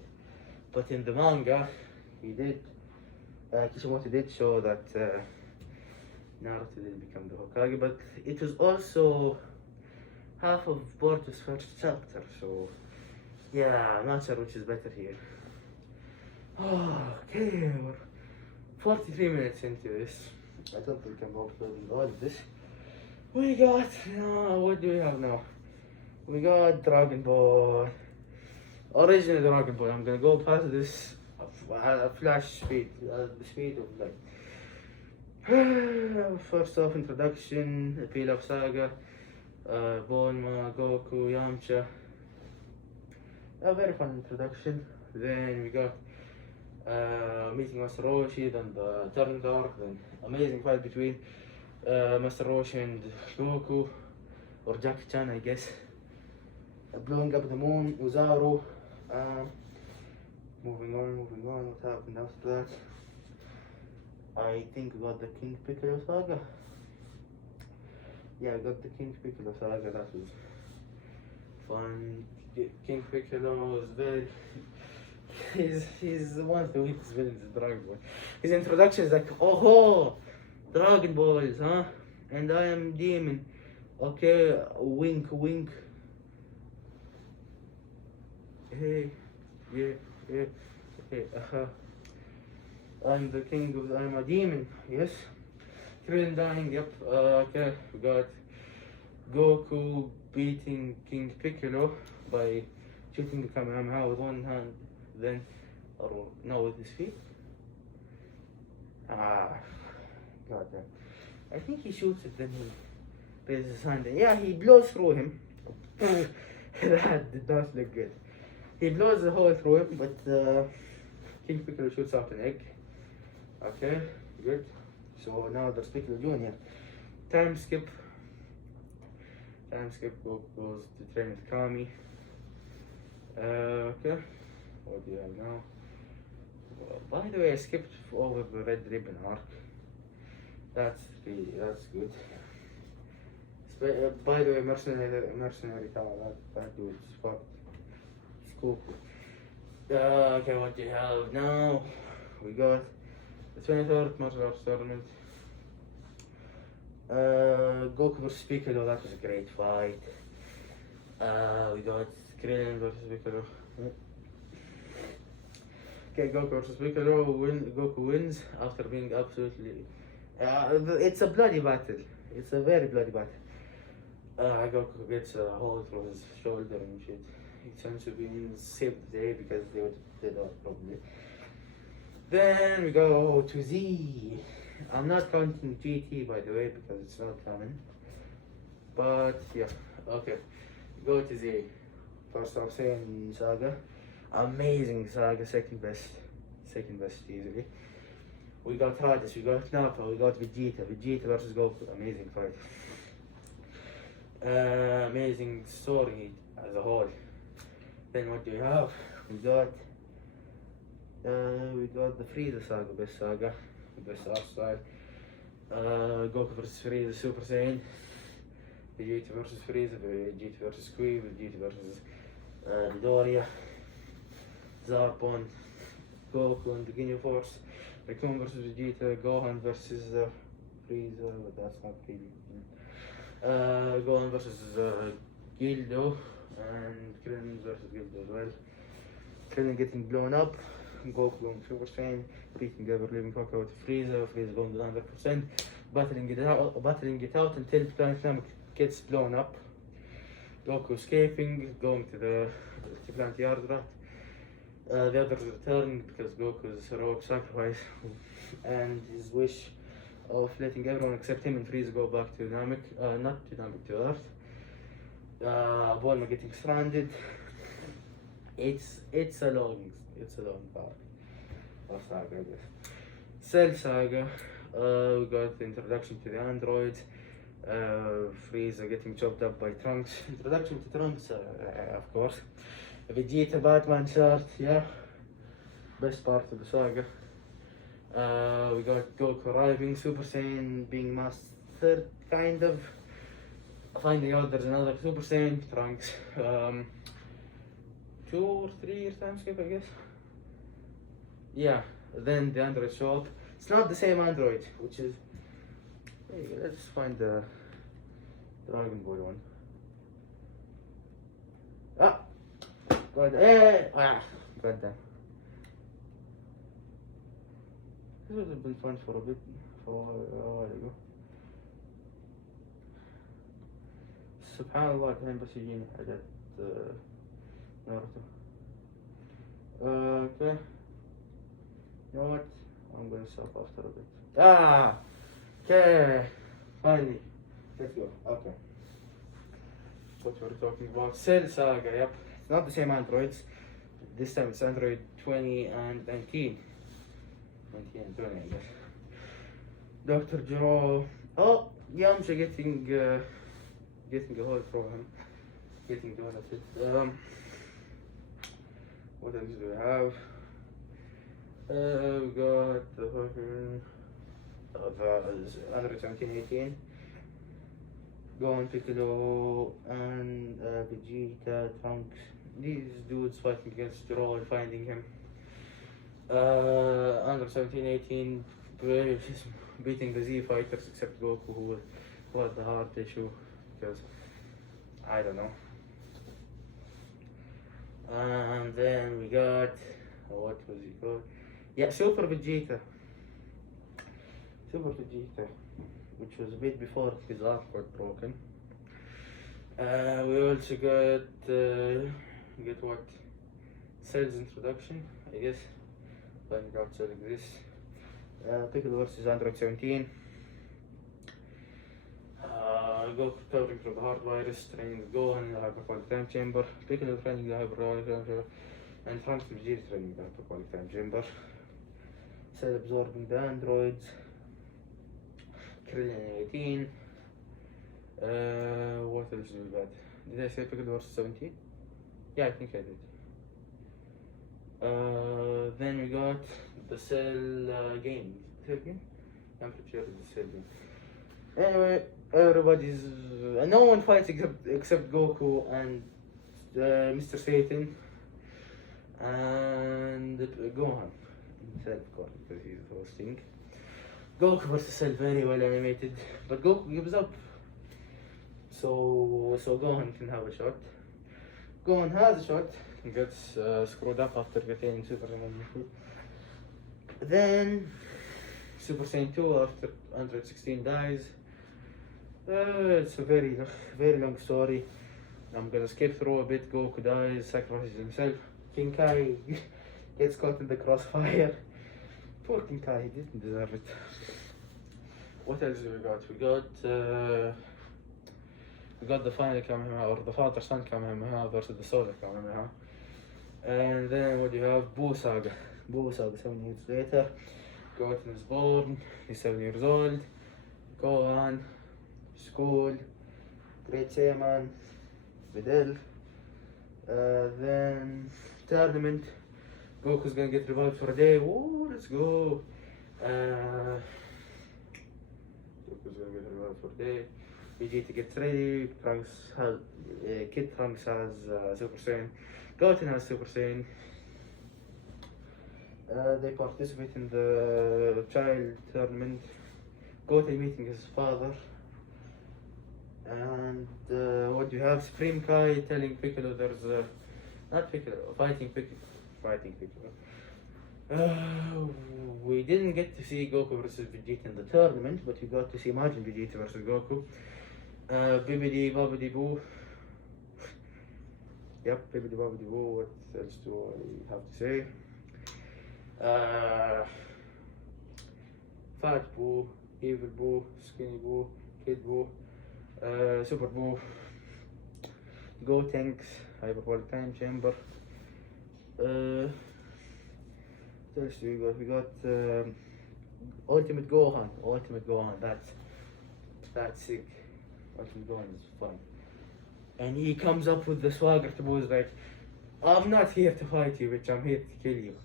But in the manga, Kishimoto did show that Naruto did become the Hokage, but it was also half of Boruto's first chapter, so yeah, I'm not sure which is better here. Okay, we're 43 minutes into this. I don't think I'm uploading all of this. What do we have now? We got Dragon Ball. Original Dragon Ball. I'm gonna go past this flash speed, the speed of light. First off, introduction, Pilaf Saga, Bulma, Goku, Yamcha. A very fun introduction. Then we got meeting Master Roshi, then the Turn Dark, then amazing fight between Master Roshi and Goku, or Jackie Chan, I guess. Blowing up the moon, Uzaru. Moving on, what happened after that? I think we got the King Piccolo saga. Yeah, I got the King Piccolo saga, that was fun. King Piccolo was very... he's one of the weakest villains in Dragon Ball. His introduction is like, oh, Dragon Balls, huh? And I am demon. Okay, wink, wink. Hey, yeah, I'm the king of, I'm a demon, yes. Krillin dying, yep, okay, we got Goku beating King Piccolo by shooting the Kamehameha with one hand, then, or no, with his feet. God damn. I think he shoots it, then he raises his hand. Yeah, he blows through him. That did not look good. He blows the hole through him, but King Piccolo shoots out an egg. Okay, good. So now there's Piccolo Jr. Time skip. Goes to train with Kami. Okay. What do you have now? By the way, I skipped over the Red Ribbon arc. That's good. By the way, mercenary tower. That dude's fucked. It's cool. Okay, what do you have now? We got the 23rd Martial Arts Tournament. Goku vs Piccolo, that was a great fight. We got Krillin vs Piccolo. Okay, Goku vs Piccolo, Goku wins after being absolutely... it's a bloody battle. It's a very bloody battle. Goku gets a hole through his shoulder and shit. Sensu Beans saved the day because they would have dead off probably. Then we go to Z. I'm not counting GT by the way because it's not common. But yeah, okay. Go to Z. First off, saying Saga. Amazing Saga, second best easily. We got Raditz, we got Nappa, we got Vegeta versus Goku, amazing fight. Amazing story as a whole. Then what do we have? We got the Frieza Saga, best art style. Goku versus Frieza, Super Saiyan. Vegeta versus Frieza, Vegeta versus Kui, Vegeta versus Midoriya. Zarpon, Goku and the Ginyu Force. Raccoon versus Vegeta, Gohan versus Frieza, but that's not really. Gohan versus Gildo, and Krillin versus Gildo as well. Krillin getting blown up, Goku going Super Saiyan, beating the ever living fuck out of Frieza going to 100%, battling it out until Planet Namek gets blown up. Goku escaping, going to the Planet Yardrat. The others return because Goku's heroic sacrifice and his wish of letting everyone except him and Frieza go back to Namek, not to Namek, to Earth. Bulma getting stranded. It's a long part of Saga, I guess. Cell Saga. We got the introduction to the androids. Frieza getting chopped up by Trunks. Introduction to Trunks, of course. Vegeta Batman shirt, yeah. Best part of the saga. We got Goku arriving, Super Saiyan being mastered, kind of. Finding out there's another Super Saiyan, Trunks. 2 or 3 years time skip, I guess. Yeah, then the androids show up. It's not the same android, which is... Hey, let's find the Dragon Ball one. God damn. This would have been fun for a while ago. Subhanallah, الحين بس يجيني حاجات ناروتو. Okay. You know what? I'm gonna stop after a bit. Okay. Finally. Let's go. Okay. What were we talking about? Cell Saga, yep. It's not the same androids. This time it's Android 20 and 19. 19 and 20, I guess. Dr. Gero. Oh, Yamcha getting a hole from him. Getting donated. What else do we have? We got the fucking Android 1718. Gohan, Piccolo, and Vegeta, Trunks. These dudes fighting against Gero and finding him. Under 1718, beating the Z fighters except Goku, who had the heart issue because I don't know. And then we got what was he called? Yeah, Super Vegeta, which was a bit before his arm got broken. We also get what? Sales introduction, I guess. Finding out selling this. Pickle versus Android 17. Go recovering from the hard virus, training the Gohan in the hyperbolic time chamber. Pickle training the hyperbolic time chamber. And Trunks Vegeta training the hyperbolic time chamber. Cell absorbing the androids. Krillin 18. What else did we got? Did I say Pickle versus 17? Yeah, I think I did. Then we got the Cell game. Cell game? I'm pretty sure it's the Cell game. Anyway, everybody's no one fights except Goku and Mr. Satan and Gohan himself, of course, because he's hosting. Goku versus Cell, very well animated, but Goku gives up. So Gohan can have a shot. Gohan has a shot. He gets screwed up after getting Super Saiyan 2. Then Super Saiyan 2 after Android 16 dies. It's a very long story. I'm gonna skip through a bit. Goku dies, sacrifices himself. King Kai gets caught in the crossfire. Poor King Kai, he didn't deserve it. What else do we got? We got the final Kamehameha, or the father-son Kamehameha versus the solar Kamehameha. And then what do you have? Buu Saga. 7 years later. Goten is born, he's 7 years old. Gohan, school, Great Saiyaman, Videl. Then tournament. Goku's gonna get revived for a day. Ooh, let's go. Goku's gonna get revived for a day. Vegeta gets ready. Kid Trunks has Super Saiyan. Goten has Super Saiyan. They participate in the child tournament. Goten meeting his father. And what do you have? Supreme Kai telling Piccolo there's not Piccolo, fighting Piccolo. We didn't get to see Goku versus Vegeta in the tournament, but we got to see Majin Vegeta versus Goku. Bibbidi Bobbidi Boo. Yep, Bibbidi Bobbidi Boo. What else do I have to say? Fat Boo, Evil Boo, Skinny Boo, Kid Boo, Super Boo, Gotenks, Hyperbolic Time Chamber. What else do we got? We got Ultimate Gohan. That's sick. Ultimate Gohan is fun. And he comes up with the swagger to Boo's like, I'm not here to fight you, bitch, I'm here to kill you.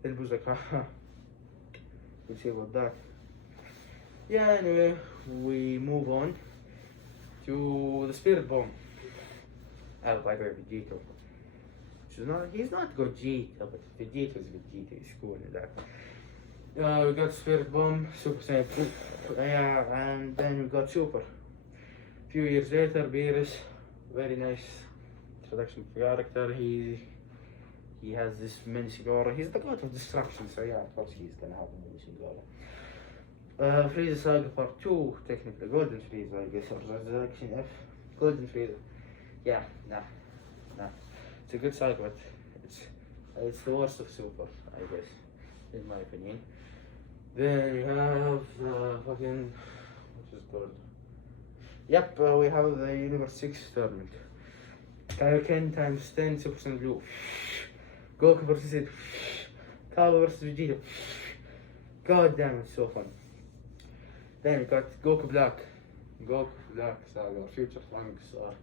Then Boo's like, haha. We'll see about that. Yeah, anyway, we move on to the Spirit Bomb. Oh, by the way, Vegeta. He's not Gogeta, but Vegeta's Vegeta, he's cool in that. We got Spirit Bomb, Super Saiyan 2, and then we got Super. A few years later, Beerus, very nice introduction to the character. He has this menacing aura. He's the god of destruction, so yeah, of course he's gonna have a menacing aura. Frieza Saga Part 2, technically Golden Frieza, I guess, or Resurrection F. Golden Frieza. Yeah, nah. It's a good saga, but it's the worst of Super, I guess, in my opinion. Then we have fucking, what is it called? Yep, we have the Universe 6 tournament. Kaioken times 10 Super Saiyan Blue. Goku versus it. Kaba versus Vegeta. God damn, it's so fun. Then we got Goku Black Saga, or Future Trunks arc.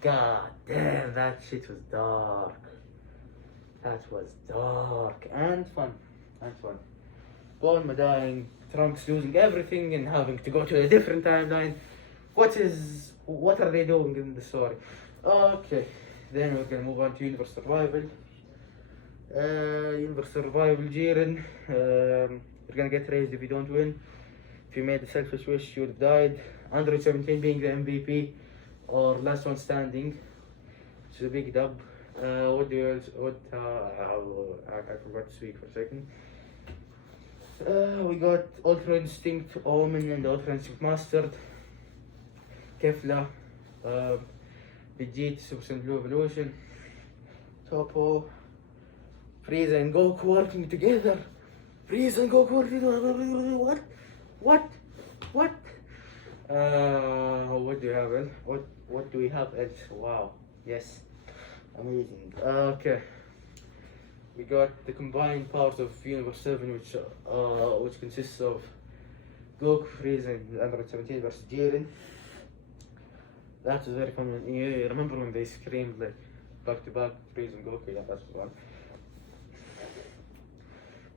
God damn, that shit was dark. And fun. Bulma dying, Trunks losing everything and having to go to a different timeline. What are they doing in the story? Okay, then we're gonna move on to Universe Survival. Jiren. You're gonna get raised if you don't win. If you made a selfish wish, you would have died. Android 17 being the MVP, or last one standing, which is a big dub. I forgot to speak for a second. We got Ultra Instinct Omen and Ultra Instinct Mastered. Kefla, Um, Vegeta, Super Saiyan Blue Evolution, Topo, Frieza and Goku working together. Frieza and Goku working together. What? What? What? What do you have? What do we have else? Wow. Yes. Amazing. Okay. We got the combined powers of Universe 7, which consists of Goku, Frieza, and Android 17 versus Jiren. That was very fun. You remember when they screamed like back to back, Frieza and Goku? Yeah, that was one.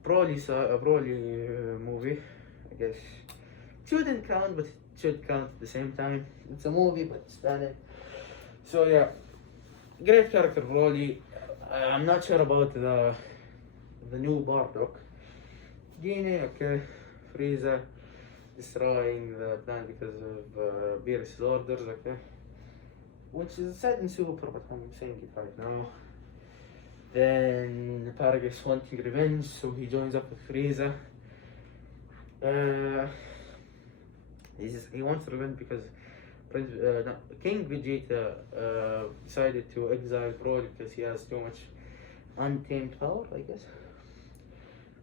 Broly movie, I guess. Shouldn't count, but it should count at the same time. It's a movie, but it's valid. So yeah, great character Broly. I'm not sure about the new Bardock. Genie, okay. Frieza destroying the planet because of Beerus' orders, okay. Which is sad and super, but I'm saying it right now. Then Paragus wanting revenge, so he joins up with Frieza. He wants revenge because King Vegeta decided to exile Broly because he has too much untamed power, I guess.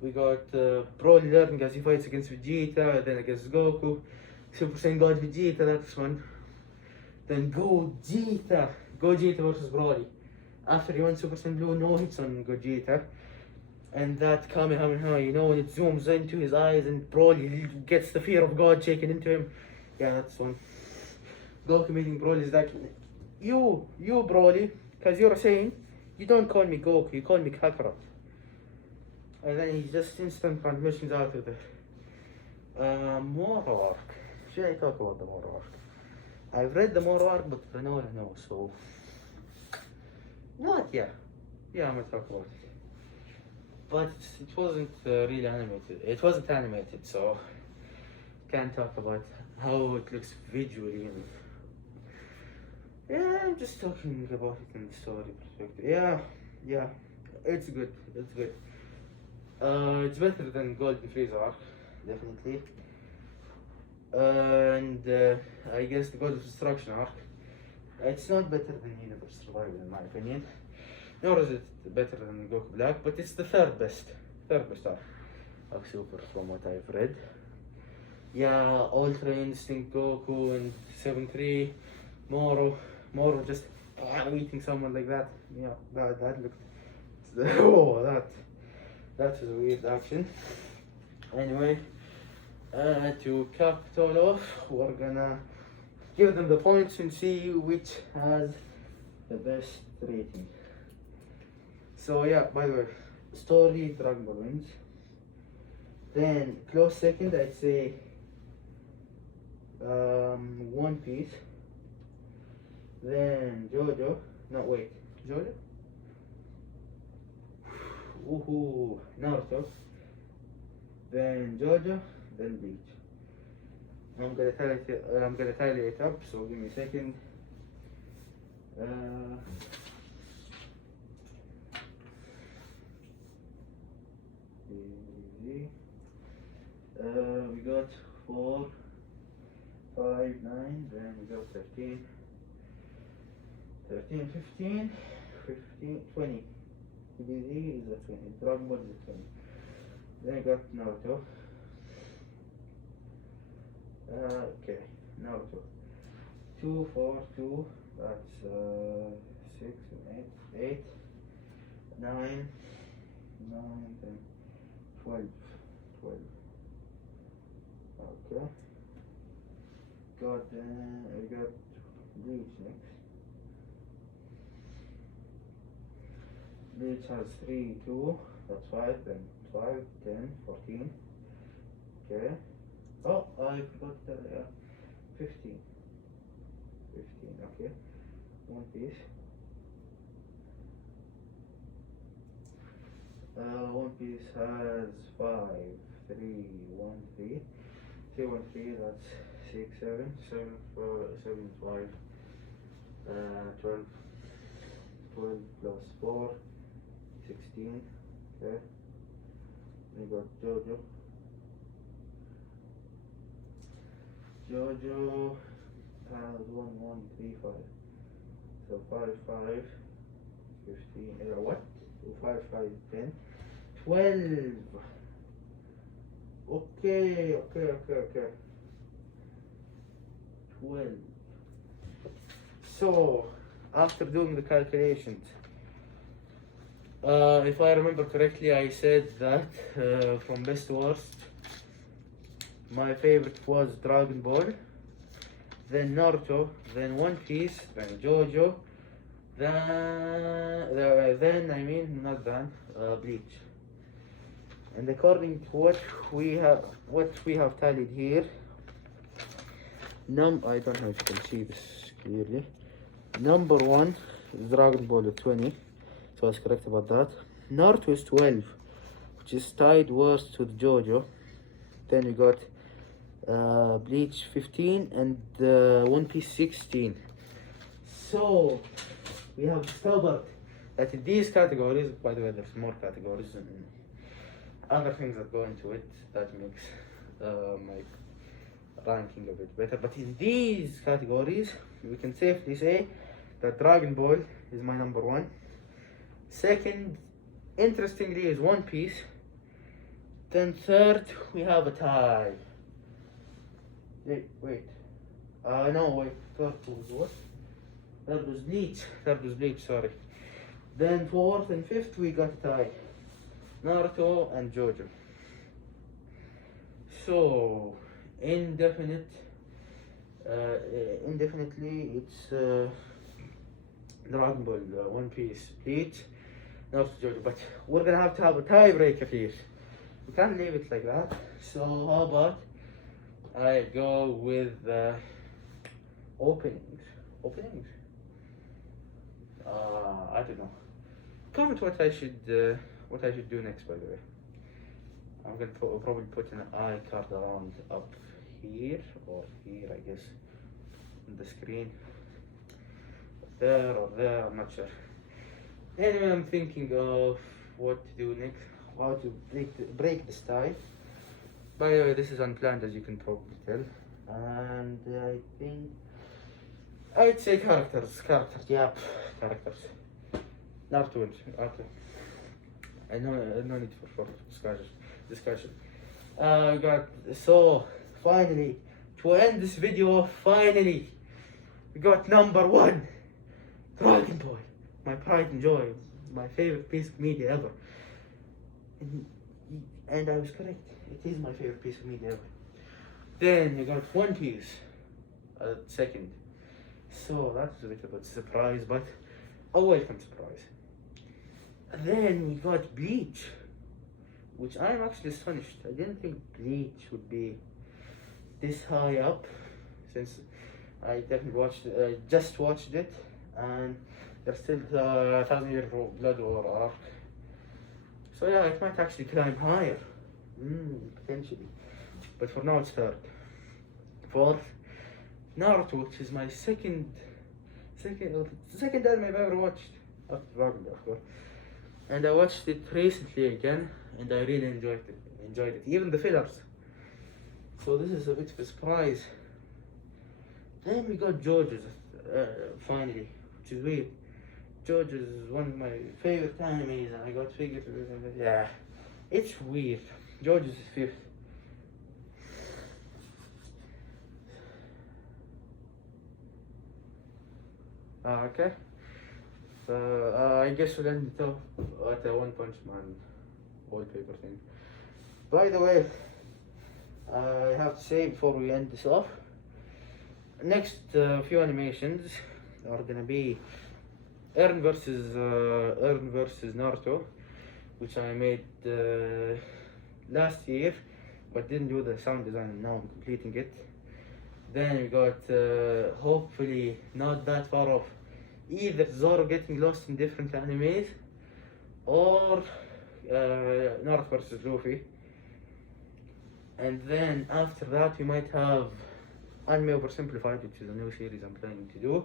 We got Broly learning as he fights against Vegeta, then against Goku. Super Saiyan God Vegeta, that's one. Then Gogeta versus Broly. After he went Super Saiyan Blue, no hits on Gogeta. And that Kamehameha, you know, when it zooms into his eyes and Broly gets the fear of God shaken into him. Yeah, that's one. Goku meeting Broly is like, you Broly, because you're saying, you don't call me Goku, you call me Kakarot. And then he just instant transmissions out of the Moro arc. Should I talk about the Moro arc? I've read the Moro arc, but Vanilla no, so... Not yeah. Yeah, I'm gonna talk about it. But it wasn't really animated. It wasn't animated, so can't talk about how it looks visually. And yeah, I'm just talking about it in the story perspective. Yeah, it's good. It's good. It's better than Golden Freezer arc, definitely. And I guess the God of Destruction arc. It's not better than Universe Survival in my opinion. Nor is it better than Goku Black, but it's the third best arc of Super from what I've read. Yeah, Ultra Instinct Goku and 7-3, Moro just eating someone like that. Yeah, that looked that was a weird action. Anyway, to cap it all off, we're gonna give them the points and see which has the best rating. So yeah, by the way, story Dragon Ball wins. Then close second, I'd say One Piece. Then JoJo. No wait, JoJo. Woohoo, Naruto. Then JoJo. Then Bleach. I'm gonna tally it up. So give me a second. We got 4, 5, 9, then we got 13, 15, 20. DBZ is a 20, Dragon Ball is a 20. Then I got Naruto. Okay, Naruto. 2, 4, 2, that's 6, 8, 9, 10, 12. Okay. We got Bleach next. Bleach has 3, 2, that's 5, then 5, 10, 14. Okay. Oh, I forgot 15. 15, okay. One Piece. One Piece has 5, 3, 1, 3. 3, 1, 3, that's 6, 7, 7, 5, 12, 12 plus 4, 16, okay. Then we got JoJo. 1, 3, 5. So 5, 5, 15. What? So 5, 5, 10. 12. Okay. 12. So, after doing the calculations, if I remember correctly, I said that from best to worst, my favorite was Dragon Ball, then Naruto, then One Piece, then JoJo, Bleach. And according to what we have tallied here, I don't know if you can see this clearly. Number 1 is Dragon Ball at 20, so I was correct about that. Naruto is 12, which is tied worst with JoJo. Then we got Bleach 15 and One Piece 16. So we have discovered that in these categories, by the way, there's more categories and other things that go into it that makes my ranking a bit better. But in these categories, we can safely say that Dragon Ball is my number 1. Second, interestingly, is One Piece. Then third, we have a tie. Wait. Third was what? Third was Bleach, sorry. Then fourth and fifth, we got a tie. Naruto and JoJo. So, indefinitely, it's Dragon Ball, One Piece, Bleach, Naruto, JoJo. But we're gonna have to have a tiebreaker here. We can't leave it like that. So how about I go with openings? I don't know. Comment what I should do next. By the way, I'm gonna probably put an iCard around up here or here, I guess, on the screen. There or there, I'm not sure. Anyway, I'm thinking of what to do next. How to break this tie. By the way, this is unplanned, as you can probably tell. And I think I'd say characters. Characters. Naruto wins. Okay. No need for short discussion. So finally, to end this video, finally, we got number 1, Dragon Ball, my pride and joy, my favorite piece of media ever. And I was correct. It is my favorite piece of media ever. Then we got One Piece at second. So that was a bit of a surprise, but a welcome surprise. Then we got Bleach, which I'm actually astonished. I didn't think Bleach would be this high up, since I definitely just watched it, and there's still 1,000 Years of Blood War arc. So yeah, it might actually climb higher, potentially. But for now, it's third. Fourth, Naruto, which is my second anime I've ever watched after Dragon Ball, of course. And I watched it recently again, and I really enjoyed it, even the fillers. So this is a bit of a surprise. Then we got JoJo's finally, which is weird. JoJo's is one of my favorite animes, and I got figured. Yeah, it's weird. JoJo's is fifth. Okay. I guess we'll end it off at a One Punch Man wallpaper thing. By the way, I have to say before we end this off, next few animations are gonna be Eren versus Naruto, which I made last year, but didn't do the sound design, and now I'm completing it. Then we got hopefully not that far off, either Zoro getting lost in different animes, or Naruto versus Luffy. And then after that we might have Anime Oversimplified, which is a new series I'm planning to do,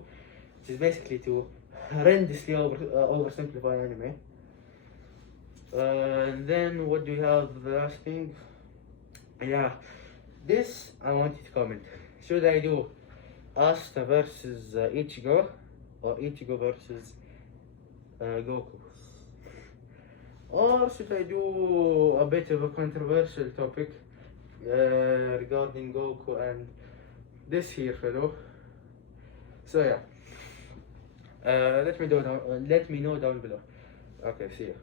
which is basically to horrendously oversimplify anime. And then what do we have? The last thing, yeah, this I want you to comment. Should I do Asta versus Ichigo, or Ichigo versus Goku. Or should I do a bit of a controversial topic regarding Goku and this here fellow? So yeah, let me know down below. Okay, see you.